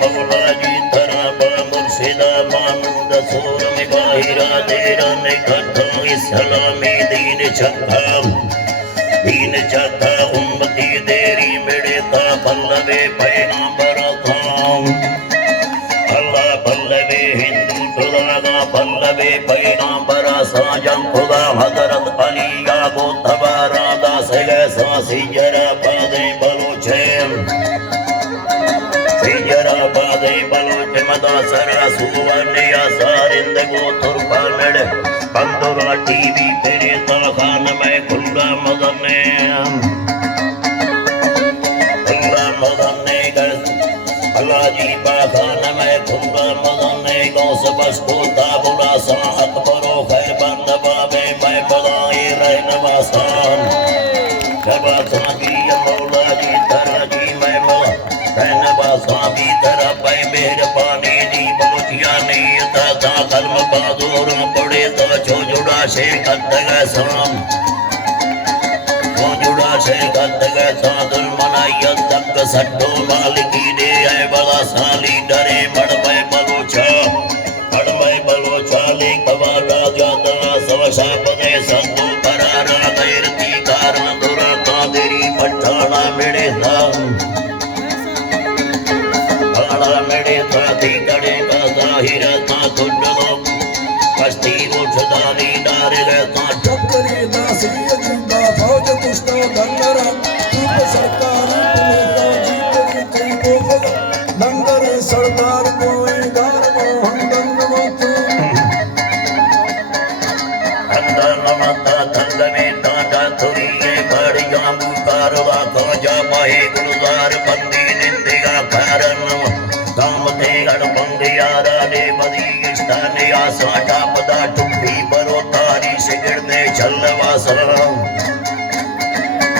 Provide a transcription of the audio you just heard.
मौला जी धरा बा मुर्शिदा मामूद सूर में बाहिरा तेरा निकट इस्लामी दीन चखा उम्मती देरी मेरे था बल्लवे पैगंबर खाम अल्लाह बल्लवे हिंदू खुदा बल्लवे पैगंबर साजम खुदा हजरत अली या गोतबारा दा सगे सासी जरा बादे बलोचे जरा बादे बलोचे मदा सरा सुवने या सारिंद गो तुरबा मेरे बंदुरा टीवी तेरे ताखान में खुला मदने अल्लाह जी बाखान में खुला मदने गौस बस्तो ताबुला सा अकबरो खैर बंद बाबे मैं बदाई रहनवासान जबा साकी मौला जी तरह जी मैं मौला रहनवासा भी तरह पे मेहरबानी दी बलोचिया नहीं था कलम बादूर पड़े तो जो जुड़ा से कद गए साम जुड़ा से कद गए सादुल मनायत तक सट्टो मालिकी दे आए बड़ा साली डरे मड़मे बलोचा ले कवा राजा दला सवशा पदे संतो करारा गैरती कारण दुरा कादेरी पठाना मेरे धाम आड़ा मेरे साथी कड़े का जाहिर था कुंडलो कश्ती उठदानी डारे रहता टक्करी दासी जिंदा फौज कुश्ता दंगरा रूप सरकार पुनेता जीतरी त्रिको फला दंगर सरदार कोई दार मोहन दंगवा तू अंदर नमता दंग में दादा थुरी ये बड़िया मुकारवा खाजा माहे गुलजार बंदी निंदिया कारण काम दे गण बंदियारा ने बदी इष्टाने आसा जापदा टुप्पी बरो तारी सिगड़ ने चलवा सलाम